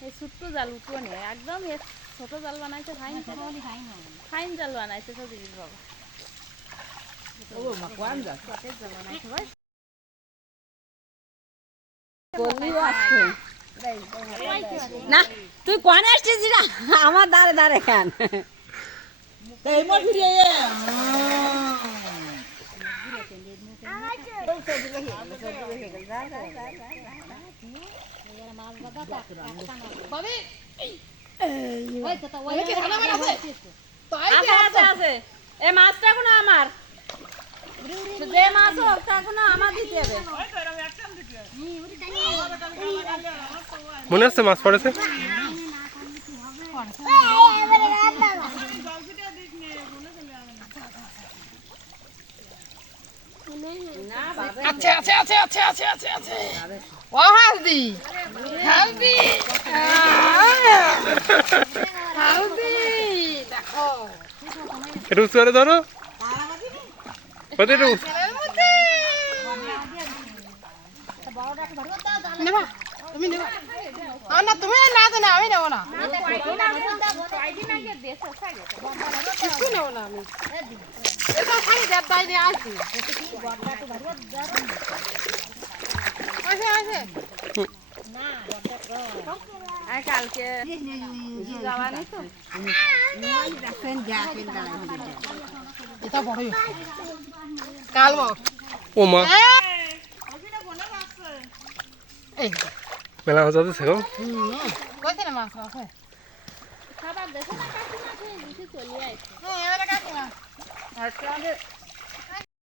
এই ছোট্ট জাল উঠবো না একদম ছোট জাল বানাইছে ফাইন জাল বানাইছে সজিস বাবা জাল বানাইছে ভাই না তুই কোনে আসছিস না আমার দাঁড়ে দাঁড়ে খান এই মাছটা এখনো আমার যে মাছ হোক তা এখনো আমার দিতে হবে মনে আছে মাছ পড়েছে আচ্ছা আচ্ছা আচ্ছা আচ্ছা আচ্ছা আচ্ছা আচ্ছা ও হালদি হালদি হালদি দেখো একটু উঁচু করে ধরো ওদের একটু নেবা তুমি নেবা না তুমি না তো না আমি নেব না কিছু নেব না আমি এটা খালি দেবদাই দিয়ে আসি আসে আর কালকে যাওয়ানি তো এটা বড় কাল ও মা এই মেলা হয়ে যাচ্ছে গো কইছে না মাছ আছে খাবার দেখো না কাকিমা খেয়ে চলে আইছে হ্যাঁ এবারে কাকিমা আজকে আমাদের